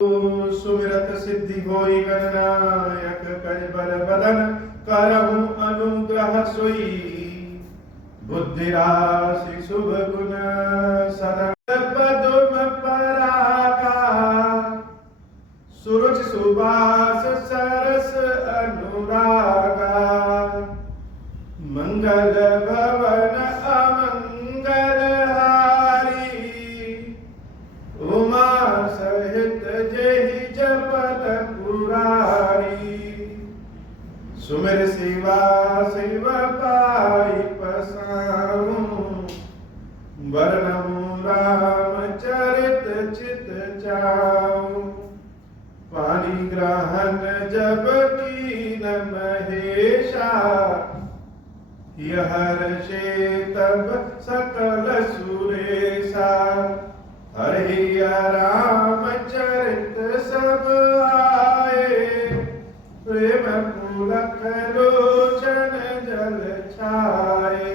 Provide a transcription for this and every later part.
सुमिरत सिद्धि होई गणनायक कर बर बदन करहु अनुग्रह सोई बुद्धि राशि शुभ गुण सदन पदुम परागा सुरुचि सुबास सरस अनुरागा मंगल भवन अमंगल हारी उमा सहित जहि जपत पुरारी सुमिर शिवा शिव पाई पसाऊं वर्णमु राम चरित चित चाऊं पानी ग्रहण जब कीन महेशा यह हर्षे तब सकल सुरेशा हरि राम चरित सब आए प्रेम पुलक लोचन जल छाए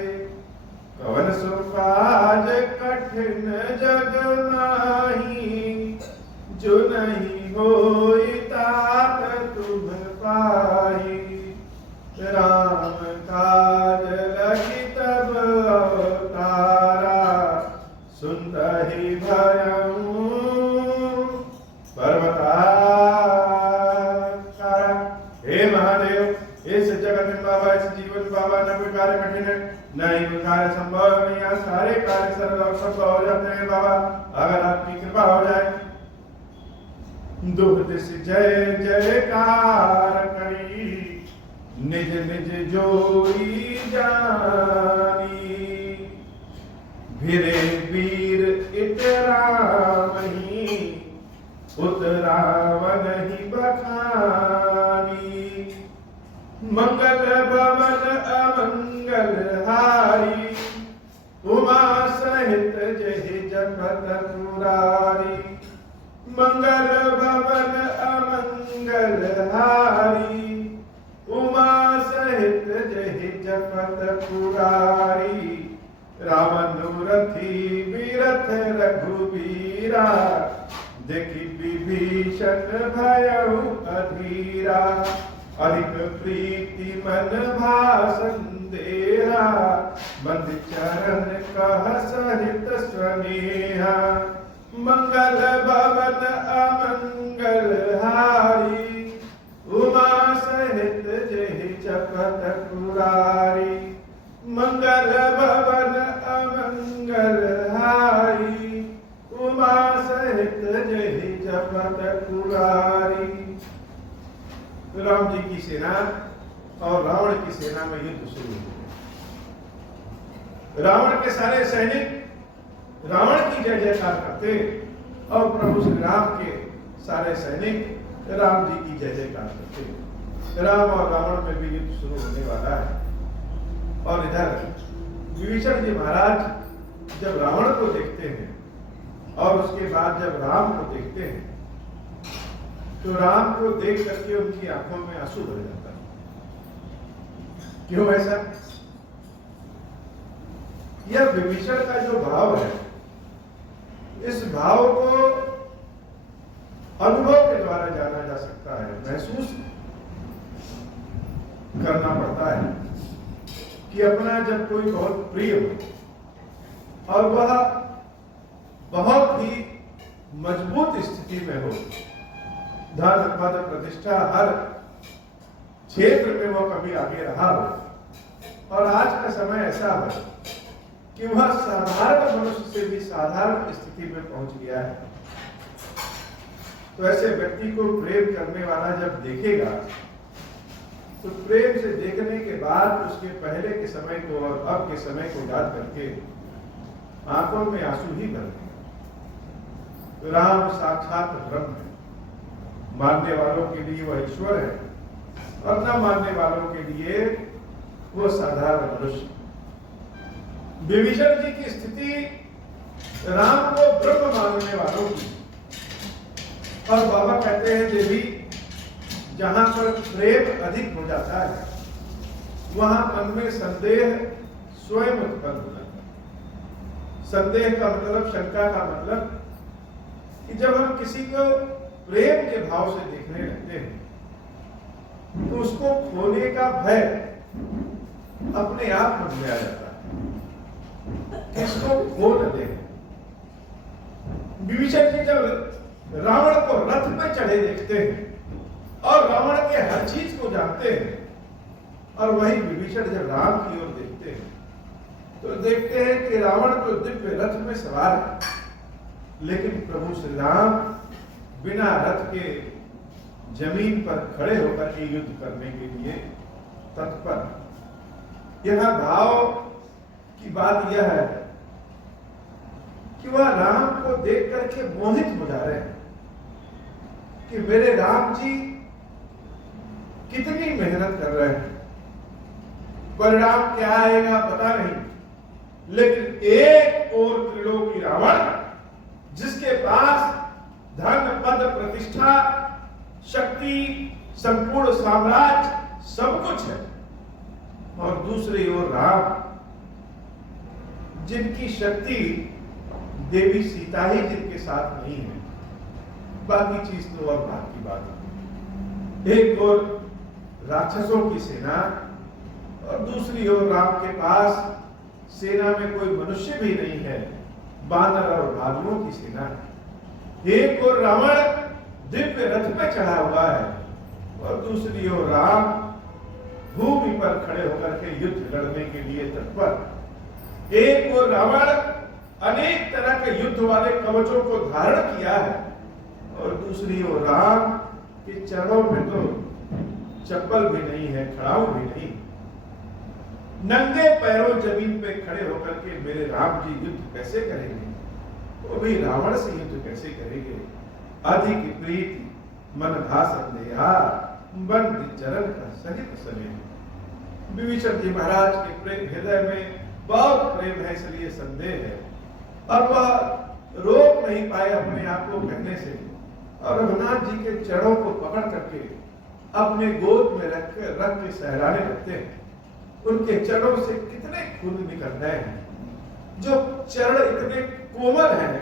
कवन सुकाज कठिन जग माही जो नहीं होई तात तुम पाई राम काज लगी तब अवतारा सुनहि भयऊ पर्वताकारा। हे महादेव, इस जगत में बाबा, इस जीवन बाबा न कोई कार्य कठिन है, न ही कोई कार्य संभव है। यहाँ सारे कार्य सरल और संभव हो जाते हैं बाबा, अगर आपकी कृपा हो जाए। दुख से जय जयकार करी निज निज जोई जानी भिरे वीर इतरामही उतरावन ही बखानी मंगल भवन अमंगल हारी उमा सहित जहि जपत पुरारी मंगल भवन अमंगल हारी उमा सहित जहि जपत पुरारी रामनुरथी विरथ रघुबीरा देखि विभीषण भयउ अधीरा अधिक प्रीति मन भासंदेहा बंद चरण कह सहित स्वनेहा मंगल भवन अमंगल हारी उमा सहित जहि जपत पुरारी मंगल भवन अमंगल हारी उमा सहित जहि जपत पुरारी। राम जी की सेना और रावण की सेना में युद्ध शुरू हुआ। रावण के सारे सैनिक रावण की जय जयकार करते और प्रभु श्री राम के सारे सैनिक राम जी की जय जयकार करते। राम और रावण में भी युद्ध शुरू होने वाला है। और इधर विभीषण जी महाराज जब रावण को देखते हैं और उसके बाद जब राम को देखते हैं तो राम को देख करके उनकी आंखों में आंसू भर जाता है। क्यों ऐसा? यह विभीषण का जो भाव है, इस भाव को अनुभव के द्वारा जाना जा सकता है, महसूस करना पड़ता है कि अपना जब कोई बहुत प्रिय हो और वह बहुत ही मजबूत स्थिति में हो, धन पद प्रतिष्ठा हर क्षेत्र में वो कभी आगे रहा हो और आज का समय ऐसा हो कि वह साधारण मनुष्य से भी साधारण स्थिति में पहुंच गया है, तो ऐसे व्यक्ति को प्रेम करने वाला जब देखेगा तो प्रेम से देखने के बाद उसके पहले के समय को और अब के समय को याद करके आंखों में आंसू ही भर देगा। तो राम साक्षात ब्रह्म है, मानने वालों के लिए वह ईश्वर है और न मानने वालों के लिए वो साधारण मनुष्य। विभीषण जी की स्थिति राम को ब्रह्म मानने वालों की, और बाबा कहते हैं देवी जहां पर प्रेम अधिक हो जाता है वहां मन में संदेह स्वयं उत्पन्न हो जाता है। संदेह का मतलब, शंका का मतलब कि जब हम किसी को प्रेम के भाव से देखने लगते हैं तो उसको खोने का भय अपने आप मन में आ जाता है, इसको खो न दे। विभीषण जी जब रावण को रथ पे चढ़े देखते हैं और रावण के हर चीज को जानते हैं, और वही विभीषण जब राम की ओर देखते हैं तो देखते हैं कि रावण तो दिव्य रथ में सवार है, लेकिन प्रभु श्री राम बिना रथ के जमीन पर खड़े होकर के युद्ध करने के लिए तत्पर। यह भाव की बात यह है कि वह राम को देख करके मोहित हो जा रहे हैं कि मेरे राम जी कितनी मेहनत कर रहे हैं, परिणाम क्या आएगा पता नहीं, लेकिन एक और त्रिलोकी रावण जिसके पास धन पद प्रतिष्ठा शक्ति संपूर्ण साम्राज्य सब कुछ है, और दूसरी ओर राम जिनकी शक्ति देवी सीता ही जिनके साथ नहीं है, बाकी चीज तो और बात की बात है। एक और राक्षसों की सेना और दूसरी ओर राम के पास सेना में कोई मनुष्य भी नहीं है, बानर और भालुओं की सेना। एक और रावण दिव्य रथ पे चढ़ा हुआ है और दूसरी ओर राम भूमि पर खड़े होकर के युद्ध लड़ने के लिए तत्पर। एक और रावण अनेक तरह के युद्ध वाले कवचों को धारण किया है और दूसरी ओर राम के चरणों में तो चप्पल भी नहीं है, खड़ाऊ भी नहीं, नंगे पैरों जमीन पे खड़े होकर के मेरे राम जी युद्ध कैसे करेंगे, वो भी रावण से युद्ध कैसे करेंगे। अधिक प्रीति मन भाषण देहा बंद चरण का सहित सने। विभीषण जी महाराज के प्रेम हृदय में बहुत प्रेम है, इसलिए संदेह है, और वह रोक नहीं पाए अपने आप को कहने से, और रघुनाथ जी के चरणों को पकड़ करके अपने गोद में रख के सहलाने लगते हैं। उनके चरणों से कितने खून निकल रहे हैं, जो चरण इतने कोमल हैं,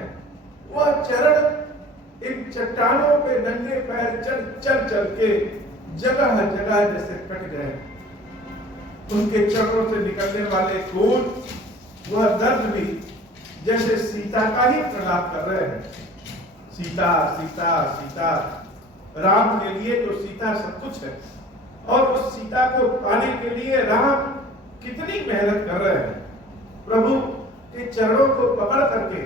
वह चरण इन चट्टानों पे नंगे पैर चल चल के जगह जगह जैसे कट गए। उनके चरणों से निकलने वाले खून, वह दर्द भी जैसे सीता का ही प्रलाप कर रहे हैं। सीता सीता सीता, राम के लिए तो सीता सब कुछ है, और उस सीता को पाने के लिए राम कितनी मेहनत कर रहे हैं। प्रभु के चरणों को पकड़ करके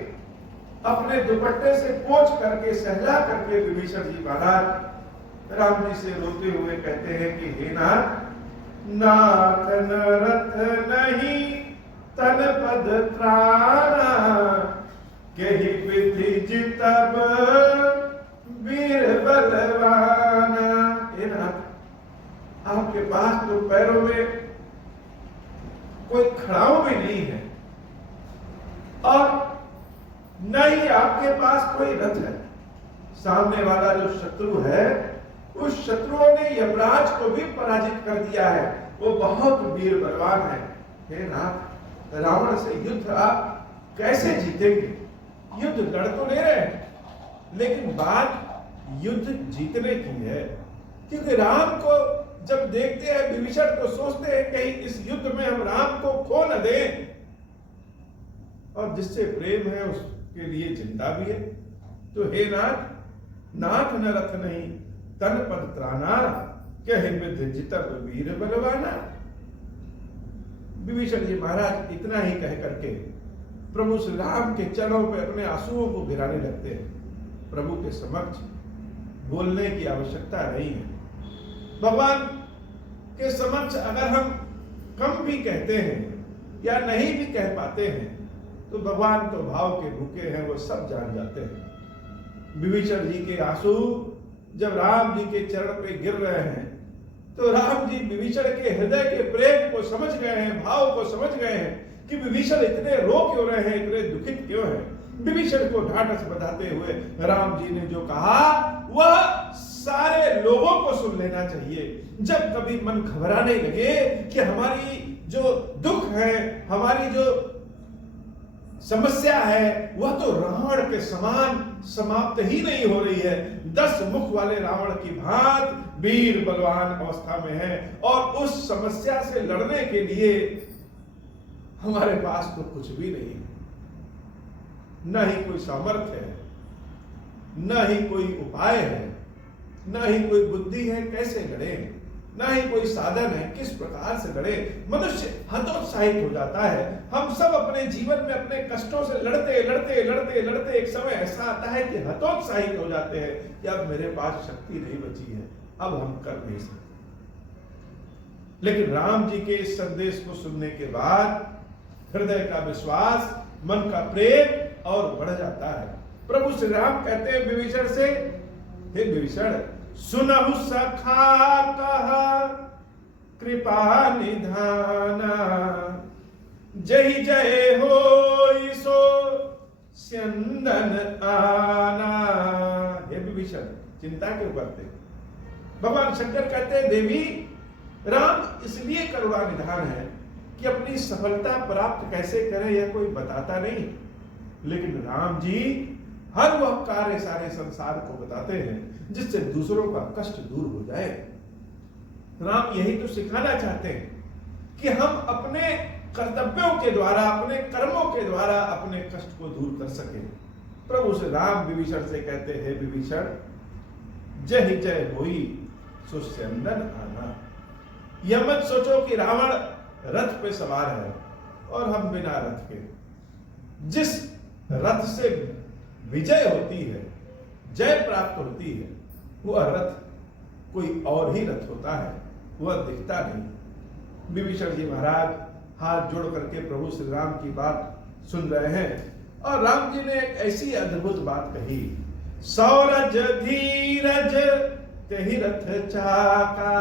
अपने दुपट्टे से पोंछ करके सहला करके विभीषण जी महाराज राम जी से रोते हुए कहते हैं कि हे नाथ, नाथ नरथ नहीं तन पद त्राना, केहि विधि जितब वीर बलवाना। हे नाथ, आपके पास तो पैरों में कोई खड़ाऊ भी नहीं है, और न ही आपके पास कोई रथ है। सामने वाला जो शत्रु है, उस शत्रुओं ने यमराज को भी पराजित कर दिया है, वो बहुत वीर बलवान है। हे नाथ, रावण से युद्ध आप कैसे जीतेंगे? युद्ध लड़ तो ले रहे हैं, लेकिन बात युद्ध जीतने की है, क्योंकि राम को जब देखते हैं विभीषण को सोचते हैं कहीं इस युद्ध में हम राम को खो न दें, और जिससे प्रेम है उसके लिए चिंता भी है। तो हे नाथ, नाथ न रथ नहीं तन पद त्राना, कहि विधि जितब वीर बलवाना। विभीषण जी महाराज इतना ही कह करके प्रभु श्री राम के चरणों पर अपने आंसुओं को गिराने लगते हैं। प्रभु के समक्ष बोलने की आवश्यकता नहीं है। भगवान के समक्ष अगर हम कम भी कहते हैं या नहीं भी कह पाते हैं, तो भगवान तो भाव के भूखे हैं, वो सब जान जाते हैं। विभीषण जी के आंसू जब राम जी के चरण पे गिर रहे हैं, तो राम जी विभीषण के हृदय के प्रेम को समझ गए हैं, भाव को समझ गए हैं कि विभीषण इतने रो क्यों रहे हैं, इतने दुखित क्यों हैं। विभीषण को ढांढस बंधाते हुए राम जी ने जो कहा वह सारे लोगों को सुन लेना चाहिए। जब कभी मन घबराने लगे कि हमारी जो दुख है, हमारी जो समस्या है, वह तो रावण के समान समाप्त ही नहीं हो रही है। 10 मुख वाले रावण की भांत वीर बलवान अवस्था में है और उस समस्या से लड़ने के लिए हमारे पास तो कुछ भी नहीं है, न ही कोई सामर्थ्य है, न ही कोई उपाय है, न ही कोई बुद्धि है कैसे लड़े, न ही कोई साधन है किस प्रकार से लड़े। मनुष्य हतोत्साहित हो जाता है। हम सब अपने जीवन में अपने कष्टों से लड़ते लड़ते लड़ते लड़ते एक समय ऐसा आता है कि हतोत्साहित हो जाते हैं कि अब मेरे पास शक्ति नहीं बची है, अब हम कर नहीं सकते। लेकिन राम जी के इस संदेश को सुनने के बाद हृदय का विश्वास, मन का प्रेम और बढ़ जाता है। प्रभु श्री राम कहते हैं विभीषण से, हे विभीषण, सुनहु सखा कहा कृपा निधाना, जय जय हो सो स्यंदन आना। हे विभीषण, चिंता क्यों करते? भगवान शंकर कहते हैं देवी, राम इसलिए करुणा निधान है कि अपनी सफलता प्राप्त कैसे करें यह कोई बताता नहीं, लेकिन राम जी हर वह कार्य सारे संसार को बताते हैं जिससे दूसरों का कष्ट दूर हो जाए। राम यही तो सिखाना चाहते हैं कि हम अपने कर्तव्यों के द्वारा, अपने कर्मों के द्वारा अपने कष्ट को दूर कर सके। प्रभु श्री राम विभीषण से कहते हैं, विभीषण, जय जय होई सो स्यंदन आना। यह मत सोचो कि रावण रथ पे सवार है और हम बिना रथ के। जिस रथ से विजय होती है, जय प्राप्त होती है, वह रथ कोई और ही रथ होता है, वह दिखता नहीं। विभीषण जी महाराज हाथ जोड़ करके प्रभु श्री राम की बात सुन रहे हैं और राम जी ने एक ऐसी अद्भुत बात कही, सौरज धीरज तेहि रथ चाका।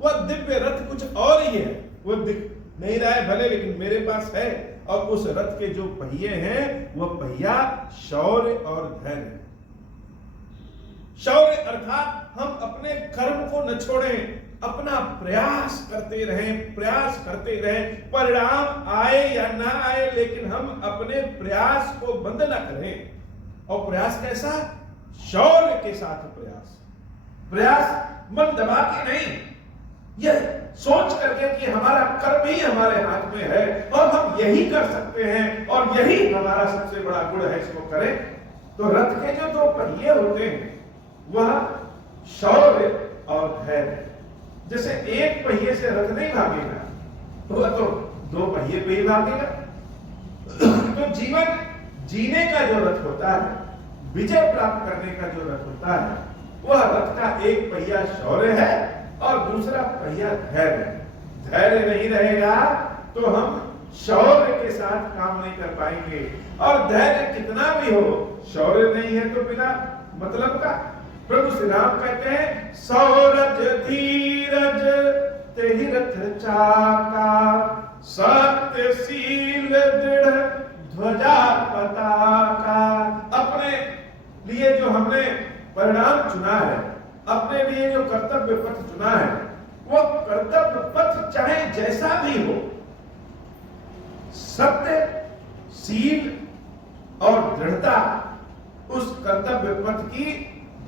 वह दिव्य रथ कुछ और ही है, वह दिख नहीं रहा है भले, लेकिन मेरे पास है। और उस रथ के जो पहिए हैं वह पहिया शौर्य और धैर्य। शौर्य अर्थात हम अपने कर्म को न छोड़ें, अपना प्रयास करते रहें, प्रयास करते रहें। परिणाम आए या ना आए, लेकिन हम अपने प्रयास को बंद न करें। और प्रयास कैसा? शौर्य के साथ प्रयास। प्रयास मन दबा के नहीं, यह सोच करके कि हमारा कर्म ही हमारे हाथ में है और हम यही कर सकते हैं और यही हमारा सबसे बड़ा गुण है, इसको करें। तो रथ के जो 2 पहिए होते हैं वह शौर्य और धैर्य। जैसे एक पहिए से रथ नहीं भागेगा, वह तो 2 पहिए पे ही भागेगा। तो जीवन जीने का जो रथ होता है, विजय प्राप्त करने का जो रथ होता है, वह रथ का एक पहिया शौर्य है और दूसरा पहिया धैर्य। धैर्य नहीं रहेगा तो हम शौर्य के साथ काम नहीं कर पाएंगे। और धैर्य कितना भी हो, शौर्य नहीं है तो बिना मतलब का। प्रभु श्री राम कहते हैं, सौरज धीरज तेहि रथ चाका, सत्यशील दृढ़ ध्वजा पताका। अपने लिए जो हमने परिणाम चुना है, अपने लिए जो कर्तव्य पथ चुना है, वो कर्तव्य पथ चाहे जैसा भी हो, सत्य, शील और दृढ़ता उस कर्तव्य पथ की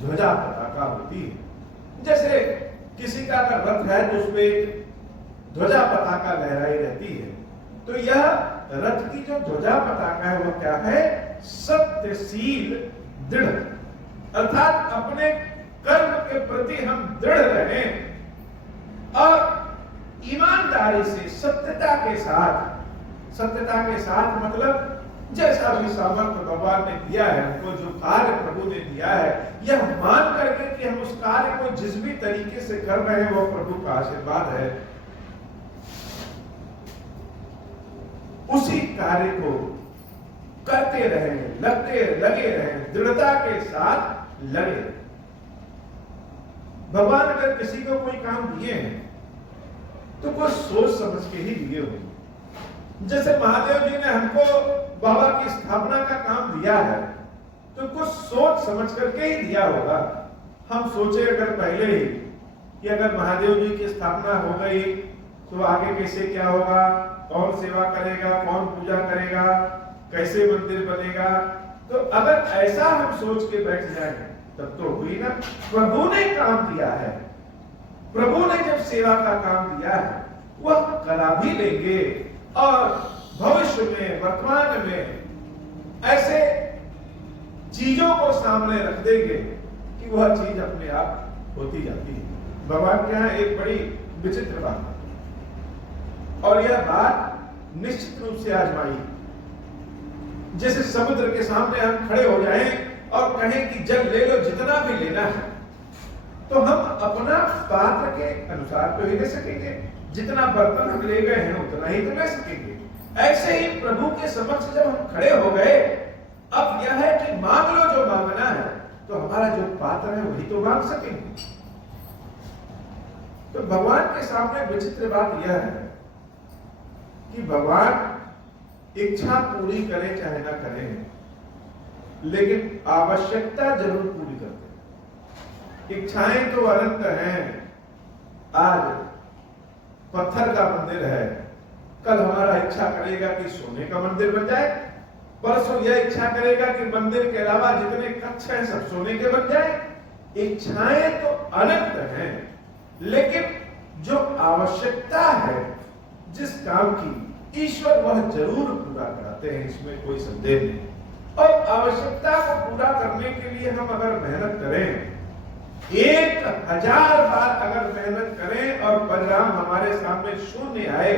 ध्वजा पताका होती है। जैसे किसी का अगर रथ है तो उसमें ध्वजा पताका लहराई रहती है, तो यह रथ की जो ध्वजा पताका है वह क्या है? सत्यशील दृढ़, अर्थात अपने कर्म के प्रति हम दृढ़ रहें और ईमानदारी से, सत्यता के साथ मतलब जैसा भी सामर्थ्य भगवान ने दिया है, हमको जो कार्य प्रभु ने दिया है, यह मान करके कि हम उस कार्य को जिस भी तरीके से कर रहे हैं वो प्रभु का आशीर्वाद है, उसी कार्य को करते रहें, लगे रहें, दृढ़ता के साथ लगे। भगवान अगर किसी को कोई काम दिए हैं तो कुछ सोच समझ के ही दिए होंगे। जैसे महादेव जी ने हमको बाबा की स्थापना का काम दिया है तो कुछ सोच समझ करके ही दिया होगा। हम सोचे अगर पहले ही कि अगर महादेव जी की स्थापना हो गई तो आगे कैसे क्या होगा, कौन सेवा करेगा, कौन पूजा करेगा, कैसे मंदिर बनेगा, तो अगर ऐसा हम सोच के बैठ जाए तब तो हुई ना। प्रभु ने काम दिया है, प्रभु ने जब सेवा का काम दिया है वह करा भी लेंगे, और भविष्य में वर्तमान में ऐसे चीजों को सामने रख देंगे कि वह चीज अपने आप होती जाती है। भगवान के यहाँ एक बड़ी विचित्र बात है, और यह बात निश्चित रूप से आजमाई। जैसे समुद्र के सामने हम खड़े हो जाएं और कहें कि जल ले लो जितना भी लेना है, तो हम अपना पात्र के अनुसार तो ही ले सकेंगे, जितना बर्तन हम ले गए हैं उतना ही तो ले सकेंगे। ऐसे ही प्रभु के समक्ष जब हम खड़े हो गए, अब यह है कि मांग लो जो मांगना है, तो हमारा जो पात्र है वही तो मांग सकेंगे। तो भगवान के सामने विचित्र बात यह है कि भगवान इच्छा पूरी करे चाहे ना करे, लेकिन आवश्यकता जरूर पूरी करते हैं। इच्छाएं तो अनंत हैं। आज पत्थर का मंदिर है, कल हमारा इच्छा करेगा कि सोने का मंदिर बन जाए, परसों यह इच्छा करेगा कि मंदिर के अलावा जितने कक्ष हैं सब सोने के बन जाए। इच्छाएं तो अनंत हैं, लेकिन जो आवश्यकता है जिस काम की, ईश्वर वह जरूर पूरा कराते हैं, इसमें कोई संदेह नहीं। और आवश्यकता को पूरा करने के लिए हम अगर मेहनत करें, 1000 बार अगर मेहनत करें और परिणाम हमारे सामने शून्य आए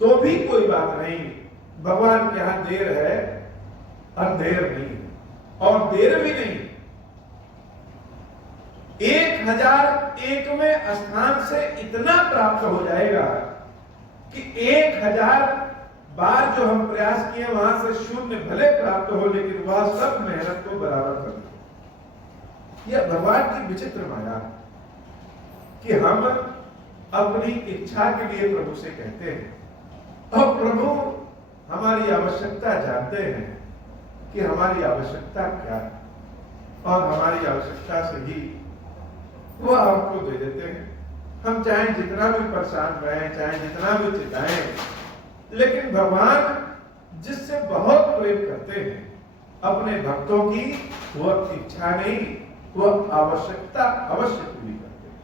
तो भी कोई बात नहीं। भगवान के यहां देर है, अंधेर नहीं, और देर भी नहीं। 1001वें स्थान से इतना प्राप्त हो जाएगा कि 1000 बार जो हम प्रयास किए वहां से शून्य भले प्राप्त हो, लेकिन वह सब मेहनत को बराबर कर दे। यह भगवान की विचित्र माया कि हम अपनी इच्छा के लिए प्रभु से कहते हैं, और प्रभु हमारी आवश्यकता जानते हैं कि हमारी आवश्यकता क्या है, और हमारी आवश्यकता से ही वह हमको दे देते हैं। हम चाहे जितना भी परेशान रहें, चाहे जितना भी चिल्लाएं, लेकिन भगवान जिससे बहुत प्रेम करते हैं, अपने भक्तों की वह इच्छा नहीं, वह आवश्यकता अवश्य पूरी करते हैं।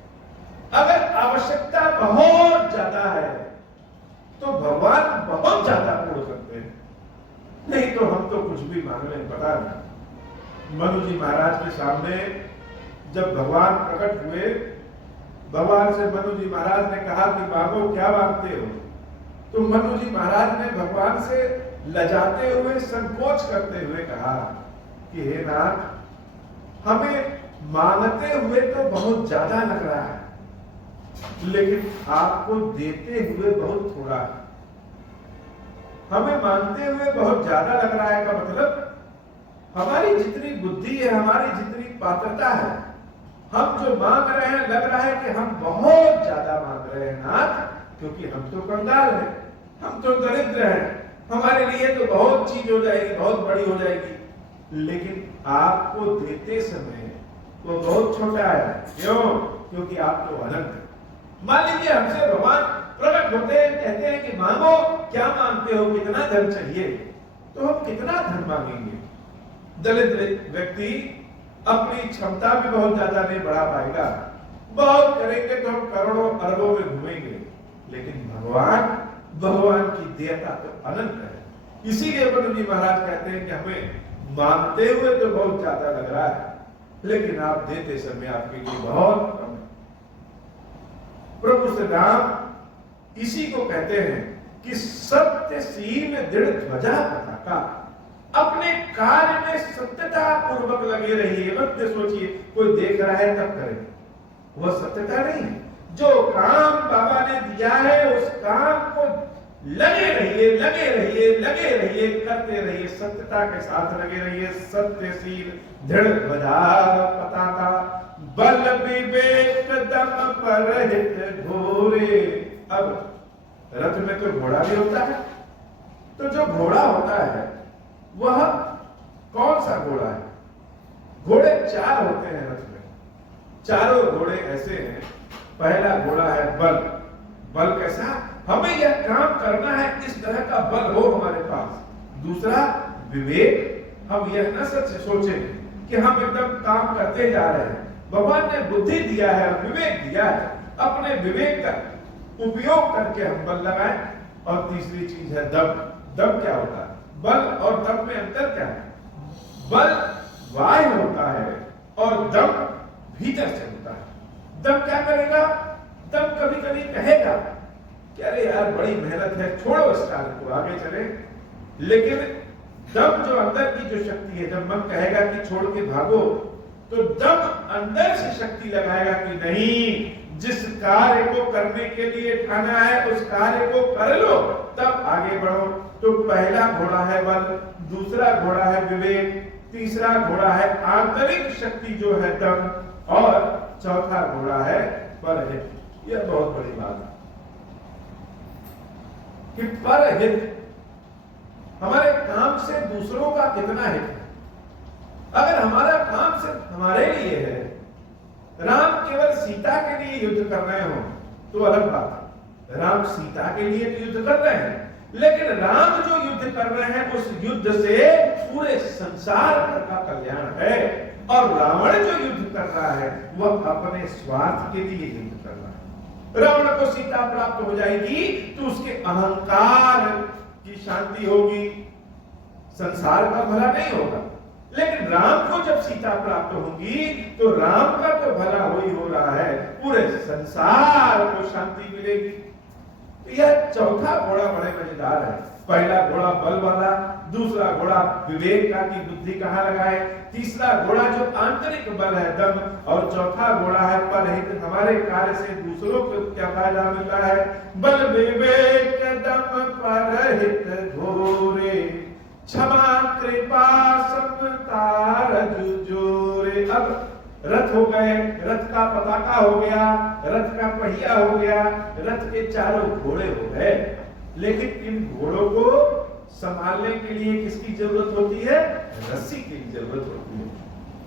अगर आवश्यकता बहुत ज्यादा है तो भगवान बहुत ज्यादा पूर्ण करते हैं, नहीं तो हम तो कुछ भी मांग लें। पता नहीं मनु जी महाराज के सामने जब भगवान प्रकट हुए, भगवान से मनु जी महाराज ने कहा कि मांगो, क्या मांगते हो? तो मनु जी महाराज ने भगवान से लजाते हुए, संकोच करते हुए कहा कि हे नाथ, हमें मांगते हुए तो बहुत ज्यादा लग रहा है, लेकिन आपको देते हुए बहुत थोड़ा है। हमें मांगते हुए बहुत ज्यादा लग रहा है का मतलब हमारी जितनी बुद्धि है, हमारी जितनी पात्रता है, हम जो मांग रहे हैं लग रहा है कि हम बहुत ज्यादा मांग रहे हैं नाथ, क्योंकि हम तो कंगाल हैं, हम तो दरिद्र हैं, हमारे लिए तो बहुत चीज हो जाएगी, बहुत बड़ी हो जाएगी, लेकिन आपको देते समय वो बहुत छोटा है। क्यों? क्योंकि आप तो अनंत हैं। मान लीजिए हमसे भगवान प्रकट होते हैं, कहते हैं कि मांगो, क्या मांगते हो, कितना धन चाहिए, तो हम कितना धन मांगेंगे? दलित व्यक्ति अपनी क्षमता भी बहुत ज्यादा नहीं बढ़ा पाएगा, बहुत करेंगे तो हम करोड़ों अरबों में घूमेंगे, लेकिन भगवान की देयता तो अनंत है। इसीलिए मनु जी महाराज कहते हैं कि हमें मांगते हुए तो बहुत ज्यादा लग रहा है, लेकिन आप देते समय आपके लिए बहुत कम है। प्रभु श्री राम इसी को कहते हैं कि सत्यशील दृढ़ ध्वजा पताका, अपने कार्य में सत्यता पूर्वक लगे रहिए। मत सोचिए कोई देख रहा है तब करें, वह सत्यता नहीं है। जो काम बाबा ने दिया है उस काम को लगे रहिए, लगे रहिए, लगे रहिए, करते रहिए, सत्यता के साथ लगे रहिए। सत्यशील दृढ़ ध्वजा पताका, बल विवेक दम परहित घोरे। अब रथ में तो घोड़ा भी होता है, तो जो घोड़ा होता है वह कौन सा घोड़ा है? घोड़े 4 होते हैं रथ में, चारों घोड़े ऐसे हैं। पहला घोड़ा है बल। बल कैसा? हमें यह काम करना है, इस तरह का बल हो हमारे पास। दूसरा विवेक, हम यह न सच सोचें कि हम एकदम काम करते जा रहे हैं। भगवान ने बुद्धि दिया है, विवेक दिया है, अपने विवेक का उपयोग करके हम बल लगाएं। और तीसरी चीज है दम। दम क्या होता है? बल और दम में अंतर क्या है? बल बाह्य होता है और दम भीतर से होता है। दम क्या करेगा? दम कभी कभी कहेगा कि अरे यार बड़ी मेहनत है, छोड़ो इस कार्य को, आगे चले। लेकिन दम जो अंदर की जो शक्ति है, जब मन कहेगा कि छोड़ के भागो, तो दम अंदर से शक्ति लगाएगा कि नहीं, जिस कार्य को करने के लिए ठाना है उस कार्य को कर लो, तब आगे बढ़ो। तो पहला घोड़ा है बल, दूसरा घोड़ा है विवेक, तीसरा घोड़ा है आंतरिक शक्ति जो है दम, और चौथा घोड़ा है परहित। यह बहुत बड़ी बात है कि परहित हमारे काम से दूसरों का कितना हित है। अगर हमारा काम सिर्फ हमारे लिए है, राम केवल सीता के लिए युद्ध कर रहे हो तो अलग बात है। राम सीता के लिए तो युद्ध कर रहे हैं, लेकिन राम जो युद्ध कर रहे हैं उस युद्ध से पूरे संसार का कल्याण है। और रावण जो युद्ध कर रहा है वह अपने स्वार्थ के लिए युद्ध कर रहा है। रावण को सीता प्राप्त हो जाएगी तो उसके अहंकार की शांति होगी, संसार का भला नहीं होगा। लेकिन राम को जब सीता प्राप्त होगी तो राम का तो भला हो रहा है, पूरे संसार को शांति मिलेगी। यह चौथा घोड़ा बड़े मजेदार है। पहला घोड़ा बल वाला, दूसरा घोड़ा विवेक का कि बुद्धि कहां लगाए, तीसरा घोड़ा जो आंतरिक बल है दम, और चौथा घोड़ा है परहित, हमारे कार्य से दूसरों को क्या फायदा मिलता है। बल विवेक दम परहित घोरे, क्षमा कृपा समता रजु जोरे। अब रथ हो गए, रथ का पताका हो गया, रथ का पहिया हो गया, रथ के चारों घोड़े हो गए। लेकिन इन घोड़ों को संभालने के लिए किसकी जरूरत होती है? रस्सी की जरूरत होती है।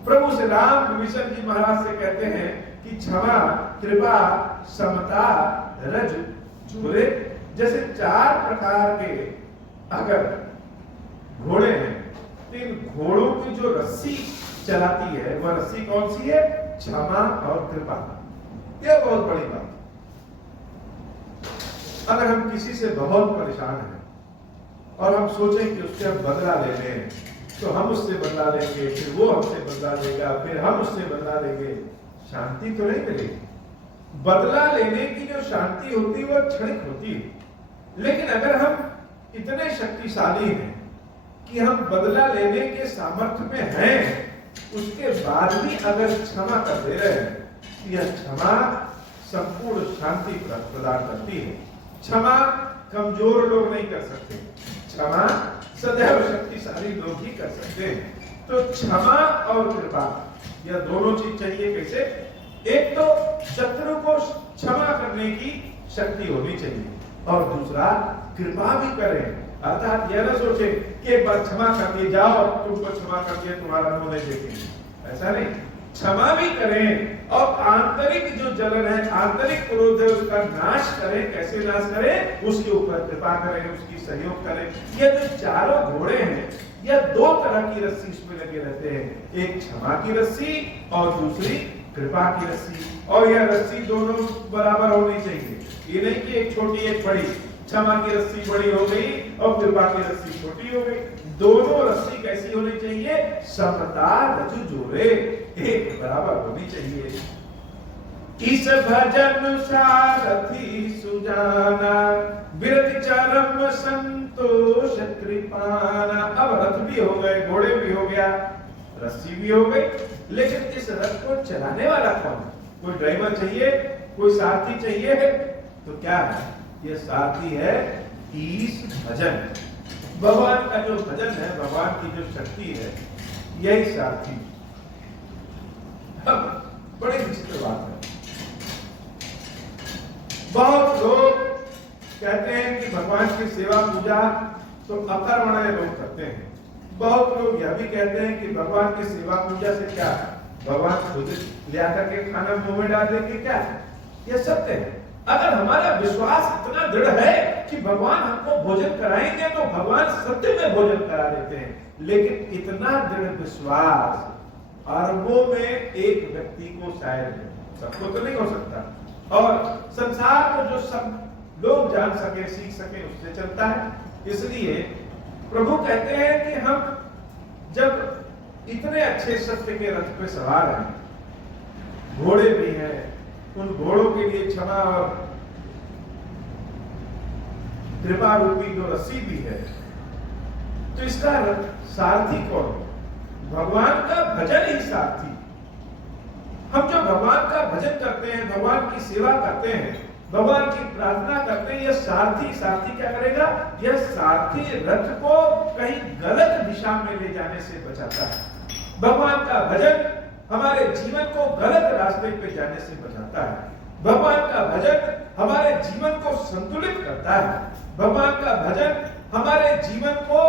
प्रभु श्री राम विभीषण जी महाराज से कहते हैं कि क्षमा कृपा समता रज जोरे। जैसे चार प्रकार के अगर घोड़े हैं, तो इन घोड़ों की जो रस्सी चलाती है वह रस्सी कौन सी है? क्षमा और कृपा। यह बहुत बड़ी बात। अगर हम किसी से बहुत परेशान हैं और हम सोचें कि उससे हम बदला ले लें, तो हम उससे बदला लेंगे, फिर वो हमसे बदला लेगा, फिर हम उससे बदला लेंगे, शांति तो नहीं मिलेगी। बदला लेने की जो शांति होती है वह क्षणिक होती है। लेकिन अगर हम इतने शक्तिशाली हैं कि हम बदला लेने के सामर्थ्य में हैं, उसके बाद भी अगर क्षमा कर दे रहे हैं, यह क्षमा संपूर्ण शांति प्रदान करती है। क्षमा कमजोर लोग नहीं कर सकते, क्षमा सदैव शक्तिशाली लोग ही कर सकते हैं। तो क्षमा और कृपा यह दोनों चीज चाहिए। कैसे? एक तो शत्रु को क्षमा करने की शक्ति होनी चाहिए, और दूसरा कृपा भी करें। अर्थात यह न सोचे कि एक बार क्षमा कर दिए, जाओ तुमको क्षमा कर दिया, तुम्हारा मुंह नहीं देखेंगे, ऐसा नहीं। क्षमा भी करें और आंतरिक जो जलन है, आंतरिक क्रोध है, उसका नाश करें। कैसे नाश करें? उसके ऊपर कृपा करें, उसकी सहयोग करें। ये जो चारों घोड़े हैं, यह दो तरह की रस्सी इसमें लगे रहते हैं, एक क्षमा की रस्सी और दूसरी कृपा की रस्सी। और यह रस्सी दोनों बराबर होनी चाहिए। ये नहीं कि एक छोटी एक बड़ी, क्षमा की रस्सी बड़ी हो गई और कृपा की रस्सी छोटी हो गई। दोनों रस्सी कैसी होनी चाहिए? समता रजु जोरे, एक बराबर होनी चाहिए। इस भजन सारथी सुजाना, विरति चरम संतोष कृपाना। अब रथ भी हो गए, घोड़े भी हो गया, रस्सी भी हो गई, लेकिन इस रथ को चलाने वाला कौन? कोई ड्राइवर चाहिए, कोई सारथी चाहिए है। तो क्या है? ये सारथी है ईश भजन। भगवान का जो भजन है, भगवान की जो शक्ति है, यही सारथी। बड़ी विचित्र बात है। बहुत लोग कहते हैं कि भगवान की सेवा पूजा तो अकर्मण्य लोग करते हैं। बहुत लोग यह भी कहते हैं कि भगवान की सेवा पूजा से क्या, भगवान खुद ले आकर के खाना मुंह में डाल देंगे क्या? यह सत्य है। अगर हमारा विश्वास इतना दृढ़ है कि भगवान हमको भोजन कराएंगे तो भगवान सत्य में भोजन करा देते हैं, लेकिन इतना दृढ़ विश्वास अरबों में एक व्यक्ति को शायद, सबको तो नहीं हो सकता, और संसार को जो सब लोग जान सके सीख सके उससे चलता है। इसलिए प्रभु कहते हैं कि हम जब इतने अच्छे सत्य के रथ पे सवार हैं, घोड़े भी हैं, उन घोड़ों के लिए क्षमा और कृपा रूपी जो रस्सी भी है, तो इसका सारथी कौन? भगवान का भजन ही सारथी। हम जो भगवान का भजन करते हैं, भगवान की सेवा करते हैं, भगवान की प्रार्थना करते हैं, यह सारथी क्या करेगा? यह सारथी रथ को कहीं गलत दिशा में ले जाने से बचाता है। भगवान का भजन हमारे जीवन को गलत रास्ते पे जाने से बचाता है। भगवान का भजन हमारे जीवन को संतुलित करता है। भगवान का भजन हमारे जीवन को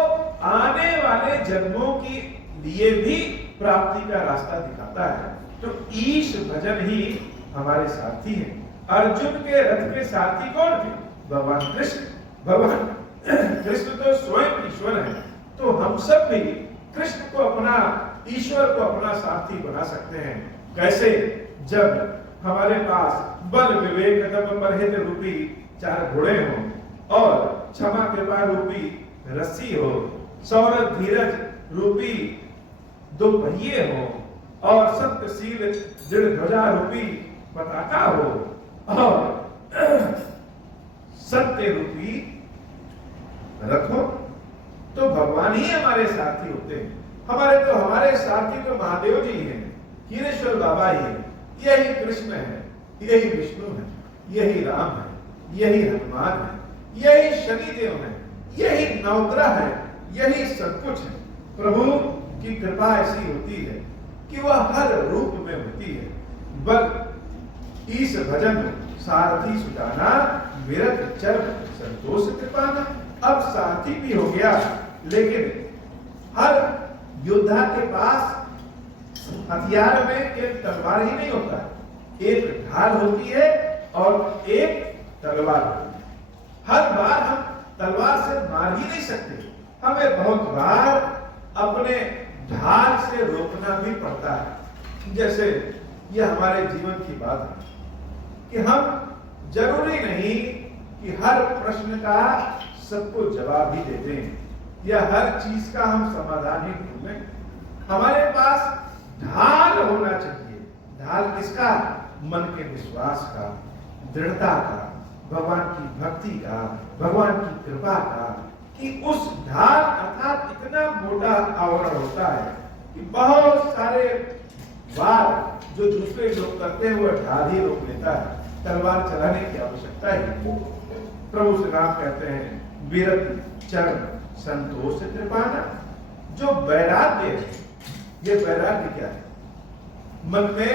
आने वाले जन्मों के लिए भी प्राप्ति का रास्ता दिखाता है। तो ईश भजन ही हमारे सारथी हैं। अर्जुन के रथ के सारथी कौन थे? भगवान कृष्ण। भगवान कृष्ण तो स्वयं ईश्वर है, तो हम सब भी कृष्ण को अपना, ईश्वर को अपना सारथी बना सकते हैं। कैसे? जब हमारे पास बल विवेक दम परहित रूपी 4 घोड़े हों और क्षमा कृपा रूपी रस्सी हो, सौरभ धीरज रूपी 2 पहिए हो और सत्यशील दृढ़ ध्वजा रूपी पताका हो और सत्य रूपी रथ हो, तो भगवान ही हमारे सारथी होते हैं। हमारे सारथी तो महादेव जी हैं, हीरेश्वर बाबा ही है, यही कृष्ण है, यही विष्णु है, यही राम है, यही हनुमान है, यही शनिदेव है, यही नवग्रह है, यही सब कुछ है। प्रभु की कृपा ऐसी होती है कि वह हर रूप में होती है। बल ईश भजन सारथी सुजाना, विरत चर संतोष कृपाना। अब सारथी भी हो गया, लेकिन हर योद्धा के पास हथियार में एक तलवार ही नहीं होता, एक ढाल होती है और एक तलवार होती है। हर बार हम तलवार से मार ही नहीं सकते, हमें बहुत बार अपने ढाल से रोकना भी पड़ता है। जैसे यह हमारे जीवन की बात है कि हम जरूरी नहीं कि हर प्रश्न का सबको जवाब ही देते हैं या हर चीज का हम समाधान ही ढूंढें। हमारे पास ढाल होना चाहिए। ढाल किसका? मन के विश्वास का, दृढ़ता का, भगवान की भक्ति का, भगवान की कृपा का, कि उस ढाल अर्थात इतना मोटा आवरण होता है कि बहुत सारे वार जो दूसरे लोग करते हैं वह ढाल ही रोक लेता है, तलवार चलाने की आवश्यकता ही। प्रभु श्री राम कहते हैं विरत चरण संतोष कृपाना। जो वैराग्य है, ये वैराग्य क्या है? मन में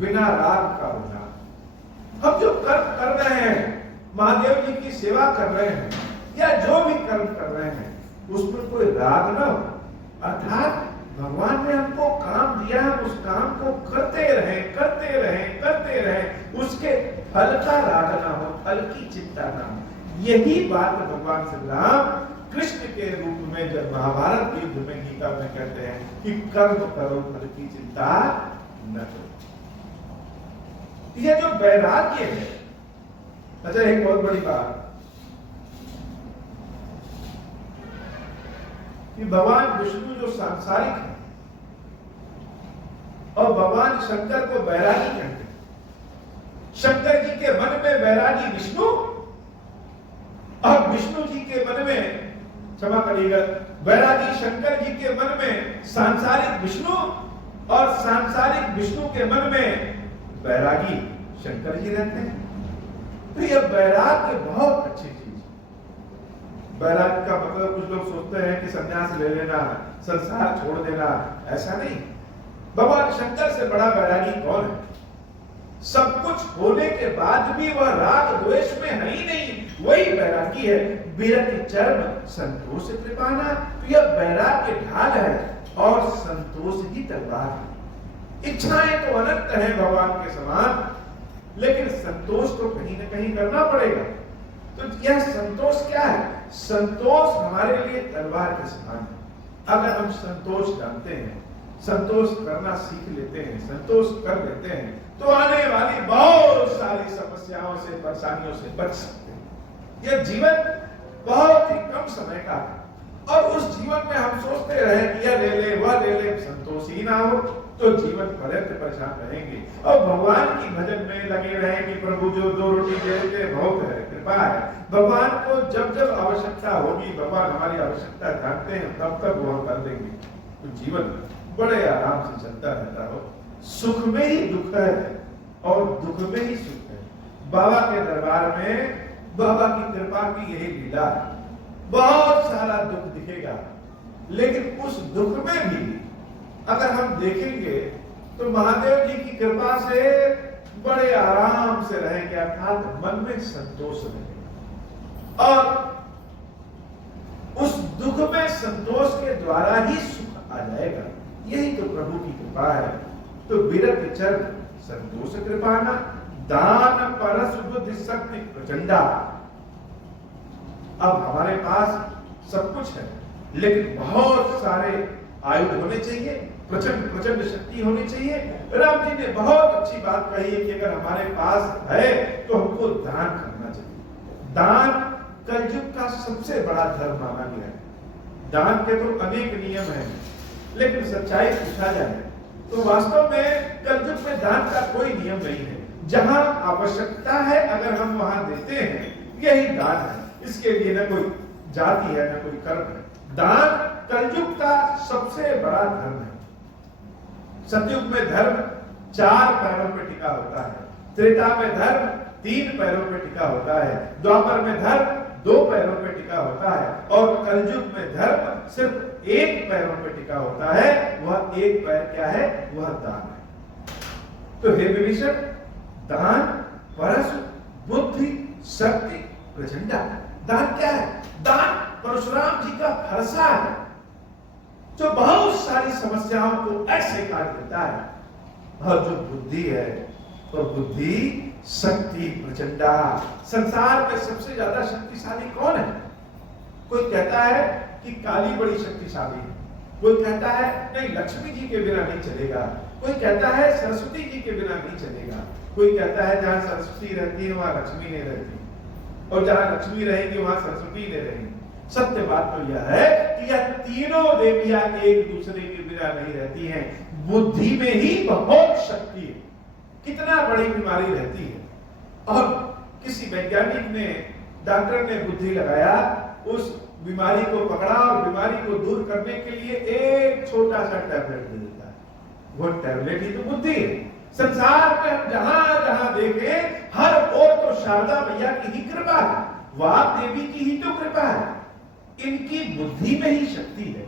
बिना राग का होना। हम जो कर्म कर रहे हैं, महादेव जी की सेवा कर रहे हैं या जो भी कर्म कर रहे हैं, उसमें कोई राग न हो। अर्थात भगवान ने हमको काम दिया, हम उस काम को करते रहें, उसके फल का राग ना हो, फल की चिंता ना हो। यही बात भगवान श्री राम कृष्ण के रूप में जब महाभारत के युद्ध में गीता में कहते हैं कि कर्म करो फल की चिंता न करो। यह जो वैराग्य है, अच्छा एक बहुत बड़ी बात कि भगवान विष्णु जो सांसारिक है और भगवान शंकर को बैरागी कहते हैं। शंकर जी के मन में बैरागी विष्णु और विष्णु जी के मन में, क्षमा करिएगा, बैरागी शंकर जी के मन में सांसारिक विष्णु और सांसारिक विष्णु के मन में बैरागी शंकर जी रहते हैं। तो यह बैराग्य बहुत अच्छी चीज है। बैराग्य का मतलब कुछ लोग सोचते हैं कि संन्यास ले लेना, संसार छोड़ देना, ऐसा नहीं। भगवान शंकर से बड़ा बैरागी कौन है? सब कुछ होने के बाद भी वह राग द्वेष में है ही नहीं, वही बैरागी है। विरत चर्म संतोष कृपाना। तो यह बैराग्य ढाल है और संतोष ही तलवार है। इच्छाएं तो अनंत हैं भगवान के समान, लेकिन संतोष तो कहीं ना कहीं करना पड़ेगा। तो यह संतोष क्या है? संतोष हमारे लिए तलवार के समान है। अगर हम संतोष जानते हैं, संतोष करना सीख लेते हैं, संतोष कर लेते हैं, तो आने वाली बहुत सारी समस्याओं से, परेशानियों से बच सकते हैं। यह जीवन बहुत ही कम समय का है और उस जीवन में हम सोचते रहे कि यह ले ले, वह ले ले, संतोष ही ना हो तो जीवन पर्यंत परेशान रहेंगे और भगवान की भजन में लगे रहे कि प्रभु जो 2 रोटी दे देते बहुत है, कृपा है। भगवान को जब जब आवश्यकता होगी, भगवान हमारी आवश्यकता जानते हैं, तब तक वो हम कर देंगे। तो जीवन बड़े आराम से चलता रहता हो। सुख में ही दुख है और दुख में ही सुख है। बाबा के दरबार में बाबा की कृपा की यही लीला है। बहुत सारा दुख दिखेगा, लेकिन उस दुख में भी अगर हम देखेंगे तो महादेव जी की कृपा से बड़े आराम से रहेंगे, अर्थात मन में संतोष रहेगा और उस दुख में संतोष के द्वारा ही सुख आ जाएगा। यही तो प्रभु की कृपा है। तो विरत चर संतोष कृपाना, दान परस बुद्धि शक्ति प्रचंडा। अब हमारे पास सब कुछ है, लेकिन बहुत सारे आयुध होने चाहिए, प्रचंड प्रचंड शक्ति होनी चाहिए। राम जी ने बहुत अच्छी बात कही है कि अगर हमारे पास है तो हमको दान करना चाहिए। दान कलयुग का सबसे बड़ा धर्म माना गया है। दान के तो अनेक नियम हैं, लेकिन सच्चाई पूछा जाए तो वास्तव में कलयुग में दान का कोई नियम नहीं है। जहां आवश्यकता है अगर हम वहां देते हैं, यही दान है। इसके लिए न कोई जाति है, न कोई कर्म है। दान कलयुग का सबसे बड़ा धर्म है। सतयुग में धर्म 4 पैरों पर टिका होता है, त्रेता में धर्म 3 पैरों पर टिका होता है, द्वापर में धर्म 2 पैरों पर टिका होता है और कलयुग में धर्म सिर्फ 1 पैरों पर टिका होता है। वह 1 पैर क्या है? वह दान है। तो हे विभीषण, दान परस बुद्धि शक्ति प्रचंडा। दान क्या है? दान परशुराम जी का फरसा है जो बहुत सारी समस्याओं को ऐसे काट देता है। और जो बुद्धि है तो बुद्धि शक्ति प्रचंडा। संसार में सबसे ज्यादा शक्तिशाली कौन है? कोई कहता है कि काली बड़ी शक्तिशाली है, कोई कहता है नहीं लक्ष्मी जी के बिना नहीं चलेगा, कोई कहता है सरस्वती जी के बिना नहीं चलेगा, कोई कहता है जहां सरस्वती रहती है वहां लक्ष्मी नहीं रहती और जहां लक्ष्मी रहेगी वहां सरस्वती नहीं रहेगी। सत्य बात तो यह है कि यह तीनों देवियां एक दूसरे के बिना नहीं रहती हैं। बुद्धि में ही बहुत शक्ति है। कितना बड़ी बीमारी रहती है और किसी वैज्ञानिक ने, डॉक्टर ने बुद्धि लगाया, उस बीमारी को पकड़ा और बीमारी को दूर करने के लिए एक छोटा सा टैबलेट दे देता है। वो टैबलेट ही तो बुद्धि है। संसार में हम जहां जहां देखें हर ओर तो शारदा मैया की ही कृपा है, वाग देवी की ही तो कृपा है। इनकी बुद्धि में ही शक्ति है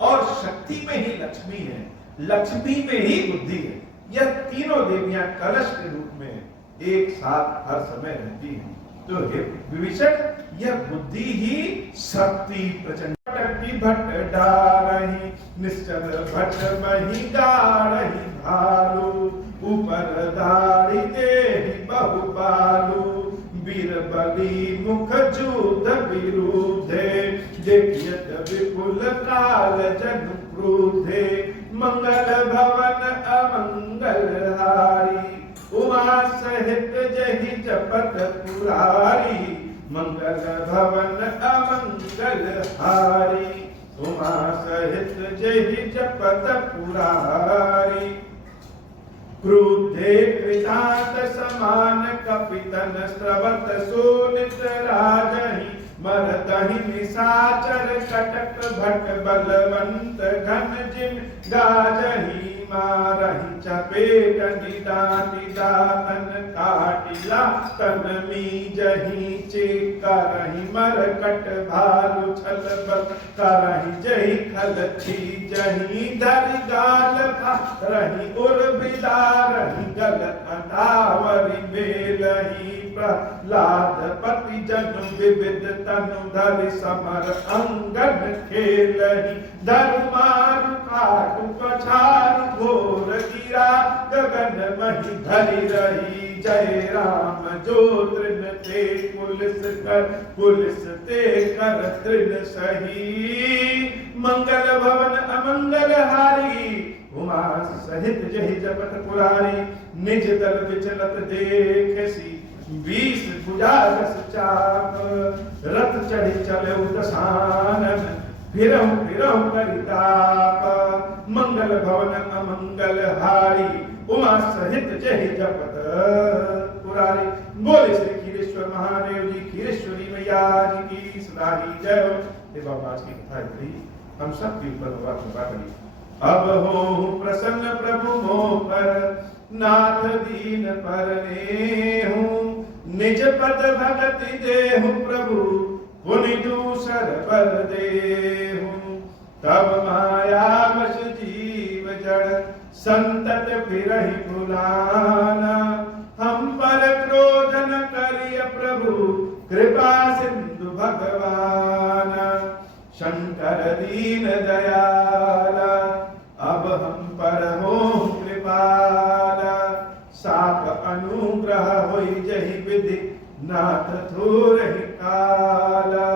और शक्ति में ही लक्ष्मी है, लक्ष्मी में ही बुद्धि है। यह तीनों देवियां कलश के रूप में एक साथ हर समय रहती हैं। तो हे विभीषण, यह बुद्धि ही शक्ति प्रचंड भट्ट डारही निश्चल भट्ट मही गारही भालू ऊपर दाढ़ी देहि बहु बालू बीरबली मुख जुध विरुद्धे देखियत विपुल काल जन क्रोधे मंगल भवन अमंगल हारी उमा सहित जहि जपत पुरारी मंगल भवन अमंगल हारी उमा सहित जहि जपत पुरारी क्रुद्धे कृतांत समान कपितन स्रवत सोनित राजहि मरदहि निशाचर कटक भट बलवंत घन जिम गाजहि मारहि चपेट निदाति दातन काटिला तन मीजहि चेकरहि मरकट भालु छल बल करहि जहि खल छीजहि धरि गाल रहि उर बिलारहि गल अटावरि बेलहि प्रहलाद पति जनु विविध तनु धरि समर अंगन खेलहि धर्मारु काटु पछारु घोर मीरा गगन मही धरी रही। जय राम जो तृण ते पुलिस ते कर तृण सही। मंगल भवन अमंगल हारी उमा सहित जहि जपत पुरारी। निज दल विचलत देखसी 20 भुजा 10 चाप। रथ चढ़ी चले दसानन फिरहु करिताप। मंगल भवन अमंगल हारी उमा सहित जहि जपत पुरारी। बोले श्री खीरेश्वर महादेव जी खीरेश्वरी मैया जी की सदा ही जय हो। ये बाबा आज की कथा है, हम सब के ऊपर बाबा कृपा करिए। अब हो प्रसन्न प्रभु मोह पर नाथ दीन परने हूँ। निज पद भगति देहु प्रभु पुनि दूसर पर देहु। तब माया वश जीव जड़ संतत फिरहि भुलाना। हम पर क्रोध न करिय प्रभु कृपा सिंधु भगवान। शंकर दीन दयाला अब हम पर हो कृपाला। साप अनुग्रह होई जहि विधि नाथ थोरहि काला।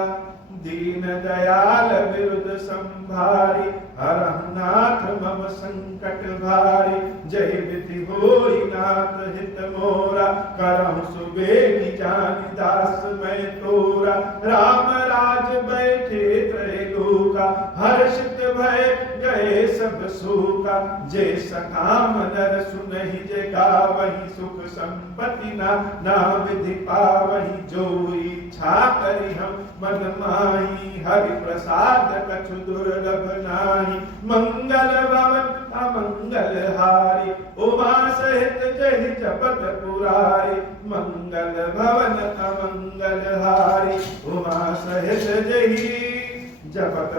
दीन दयाल विरुद्ध संभारी हरहु नाथ मम संकट भारी। जय विधि होई नाथ हित मोरा करहु सुबेगी जानि दास मैं तोरा। राम राज बैठे त्रैलोका हर्षित भय गए सब सूका। जे सकाम नर सुनहि जे गावहि सुख संपत्ति ना विधि पावहि। जो इच्छा करि हम मन माही हरि प्रसाद कछु दुर्लभ नाही। मंगल भवन अमंगल हारी उमा सहित जहि जपत पुरारी। मंगल भवन अमंगल हारी उमा सहित जहि जपत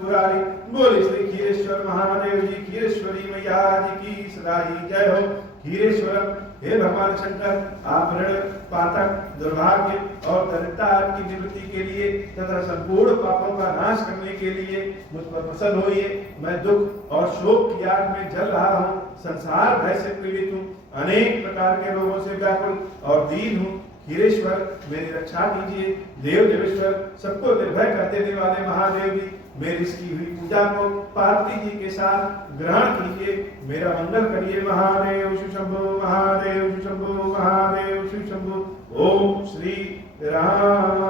पुरारी। बोले श्री खीरेश्वर महादेव जी खीरेश्वरी मैया जी की सदा ही जय हो। खीरेश्वरम हे भगवान शंकर आप ऋण पातक दुर्भाग्य और दरिद्रता की निवृत्ति के लिए तथा संपूर्ण पापों का नाश करने के लिए मुझ पर प्रसन्न होइए। मैं दुख और शोक की आग में जल रहा हूँ। संसार भय से पीड़ित हूँ। अनेक प्रकार के रोगों से व्याकुल और दीन हूँ। खीरेश्वर मेरी रक्षा कीजिए। देव देवेश्वर सबको निर्भय कर देने वाले महादेव जी मेरी इसकी हुई पूजा को पार्वती जी के साथ ग्रहण कीजिए। मेरा मंगल करिए। महादेव शिव शंभो महादेव शिव शंभो महादेव शिव शंभो। ओम श्री राम